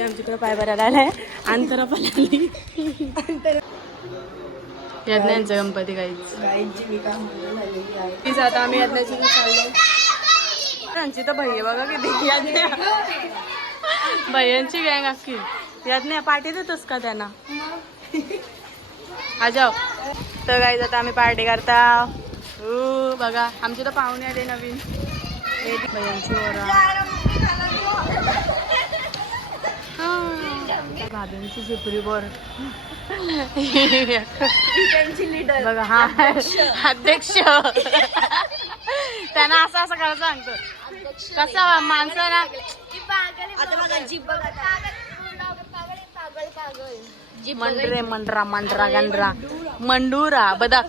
आमच्याकडे पाय भरायला आलाय अंतरा पण आली यज्ञांचा गणपती गाईच आता आम्ही यज्ञाची चाललो त्यांची तर भैया बघा किती भैयांची गँग अख्खी यज्ञ पार्टी देतोस का त्यांना आजाव तर गाईज आता आम्ही पार्टी करता बघा आमचे तर पाहुणे आले नवीन भैयांची ओरा भाभींची झिपरी बोर बघा हा अध्यक्ष त्यांना असं असं करायला सांगतो कसं माणसाला मंडरे मंडरा मंडरा गंडरा मंडुरा बदक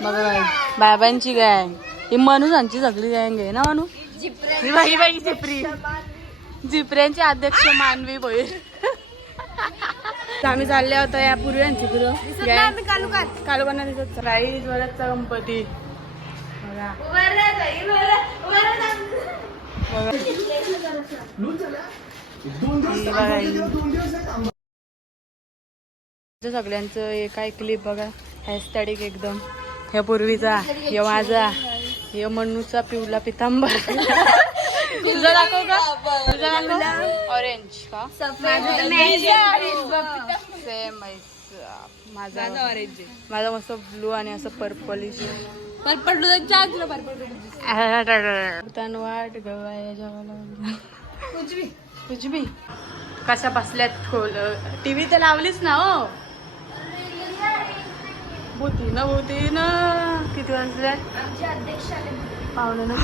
बघा बाबांची गँग ही मनुजांची सगळी गँग आहे ना मनू ही बाई झिपरी झिपऱ्यांचे अध्यक्ष मानवी भोईर आम्ही चालले होतो या पूर्व्यांची कालुकांना दिसत राईज वरचा गणपती सगळ्यांचं एका क्लिप बघा ॲस्थेटिक एकदम ह्या पूर्वीचा ह्या माझा ह्या मन्नूचा पिवला पितांबर तुझा दाखव का तुझा दाखव ऑरेंज का सेम माझा ऑरेंज माझा मस्त ब्लू आणि असं पर्पलिश पर्पल वाट गवाया जेवायला कुछ भी कशा बसल्यात खोल टीव्ही तर लावलीच ना हो भूती ना किती वाजल्यात पाहुणे ना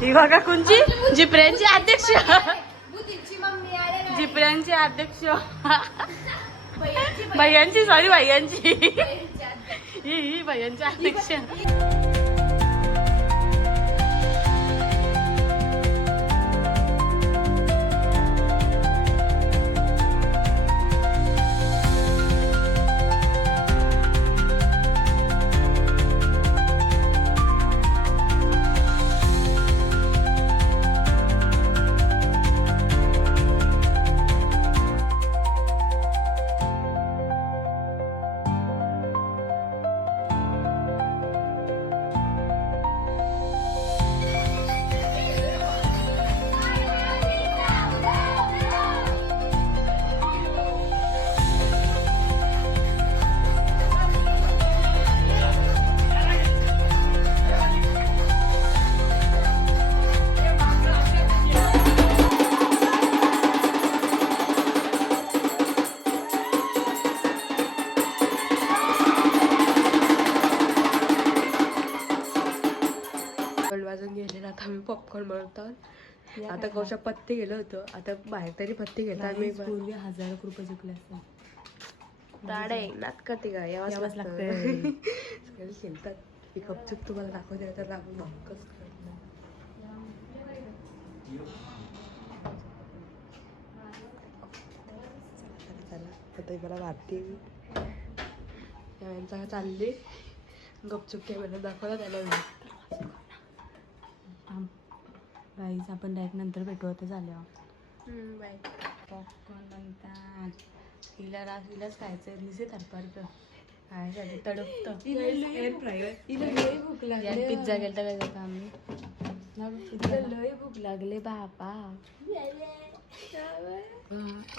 ही बघा कोणची जिपऱ्यांची अध्यक्ष जिपऱ्यांचे अध्यक्ष भैयांची सॉरी भैयांची ही भैयांची अध्यक्ष वाजून गेले आता आम्ही पॉपकॉर्न बनवतात आता कौशा पत्ते गेलो होतो आता बाहेर तरी पत्ते घेतात आम्ही पूर्वी 1000 रुपये जिंकले असतात दाड आहे नात करते का यावंच लागतं सगळे खेळतात ही गपचूप तुम्हाला दाखवते तर लागून भक्कच चला आता मला वाटते यांचा चालले गपचूप कॅमेरा दाखवला त्याला गाईज आपण डायरेक्ट नंतर भेटू आता झाल्यावर बाय पॉपकॉर्न बनतात हिलाच खायचं निसे थरपारतं खायसाठी तडपतं भूक लागली पिझ्झा गेलता काय जाता आम्ही लय भूक लागले बापा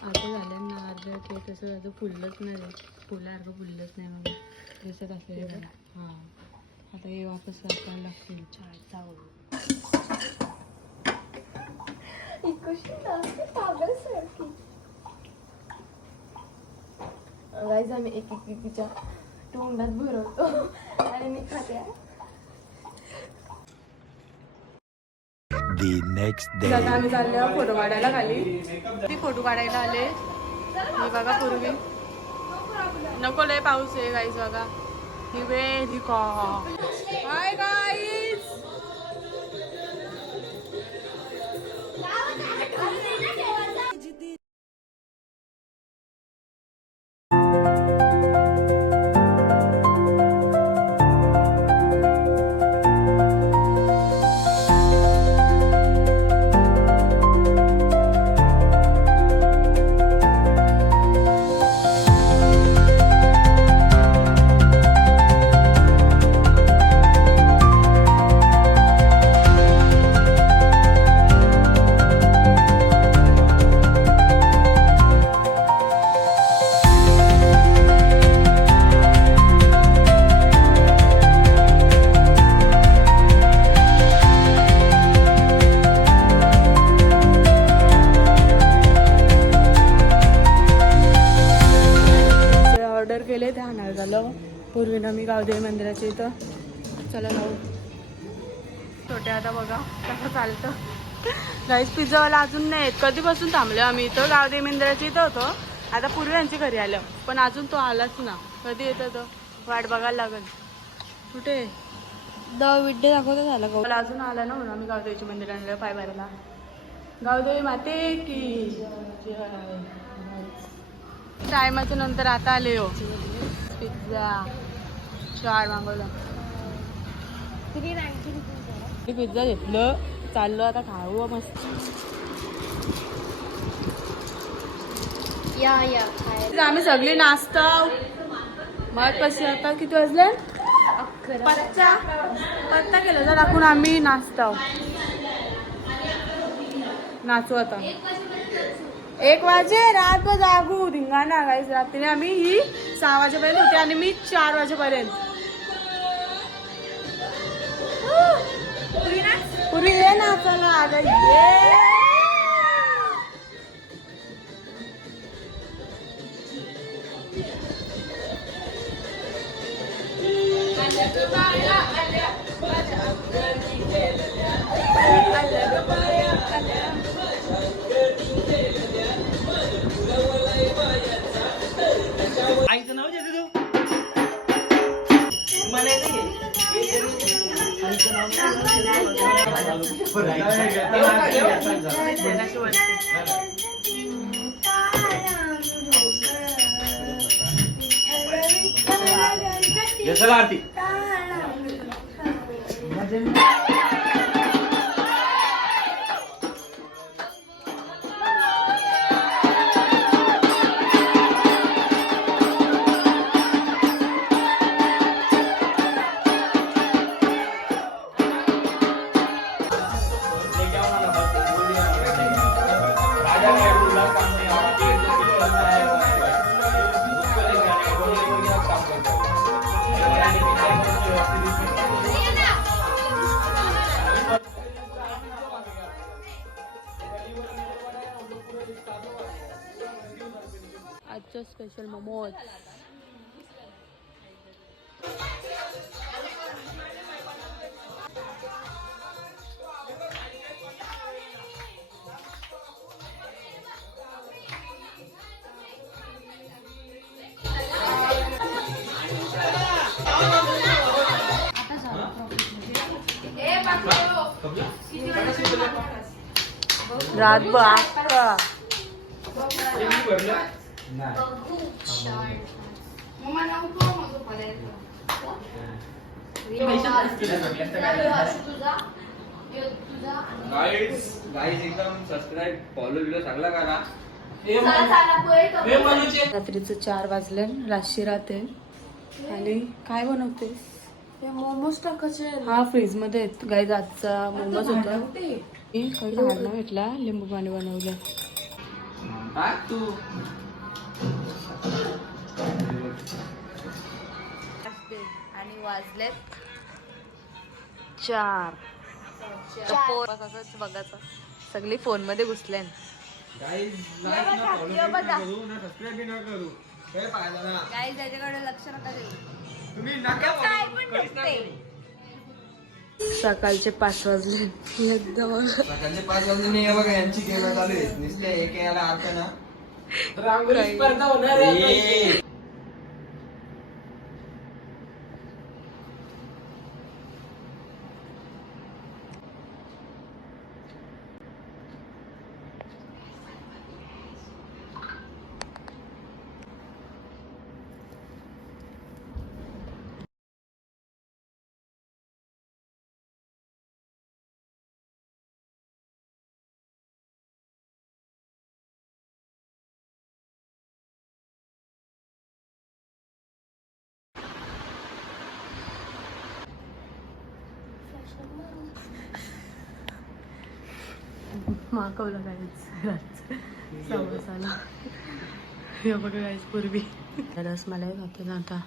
आता झालं ना अर्धा केक तसं असं फुललंच नाही फुलासारखं फुललंच नाही मग तसं कसं हां आता हे वापस वापरायला लागतील गाईज आम्ही एक तिच्या तोंडात भरवतो आणि मी खाते आता आम्ही चाललो फोटो काढायला खाली ती फोटो काढायला आले ही बघा पूर्वी नको लय पाऊस आहे गाईज बघा ही वेळ हाय गाईज पूर्वीनं मी गावदेवी मंदिराच्या इथं. चला जाऊ. छोट्या आता बघा कसं चालतं. गाईस पिझ्झावाला अजून नाही येत. कधीपासून थांबलो आम्ही इथं गावदेवी मंदिराच्या इथं होतो. आता पूर्वी यांची घरी आलं पण अजून तो आलाच ना. कधी येतो तो वाट बघायला लागेल. कुठे व्हिडिओ दाखवतो झाला मला अजून आला ना म्हणून आम्ही गावदेवीच्या मंदिराला पाय भरायला. गावदेवी माते की टायमाच्या नंतर आता आले हो. पिझ्झा 4 मागवला. पिझ्झा घेतलं चाललो आता खाऊ मस्त. या आम्ही सगळी नाचतो. मग कशी आता किती वाजले? पत्ता केलं तर टाकून आम्ही नाचतो. नाचू आता 1 वाजे रात जागू धिंगाणा गाईस. रात्री आम्ही ही 6 वाजेपर्यंत होती आणि मी 4 वाजेपर्यंत. पूर्वी ये नाचायला अगं ये. आईचं नाव जे तू मला चला आरती. आजचं स्पेशल मोमोज. रात बाका गाईज एकदम सबस्क्राईब फॉलो व्हिडिओ चांगला करा. रात्रीचं 4 वाजले. राशी राहते आणि काय बनवतेस? मोमोज टाकायचे. हा फ्रीज मध्ये गाईज आजचा मोमोज होता. मी काढणं भेटला लिंबू पाणी बनवलं. तू आणि वाजलेत 4. बघायचं सगळी फोन मध्ये घुसले. गाईज लाईक ना फॉलो करू ना सबस्क्राईब बी ना करू. हे पाहिलं ना गाईज त्याच्याकडे लक्ष नका देऊ. तुम्ही नका काय follow पण करू, काहीच नाही नसते. करू. सकाळचे 5 वाजले. एकदम सकाळचे 5 वाजले नाही. हे बघा यांची गेम चालू आहे. नुसते एक याला अर्थ ना रांगोळी स्पर्धा होणार आहे. मागवलं काहीच समोसाला. हे बघा काहीच पूर्वी रस मला खाते ना आता.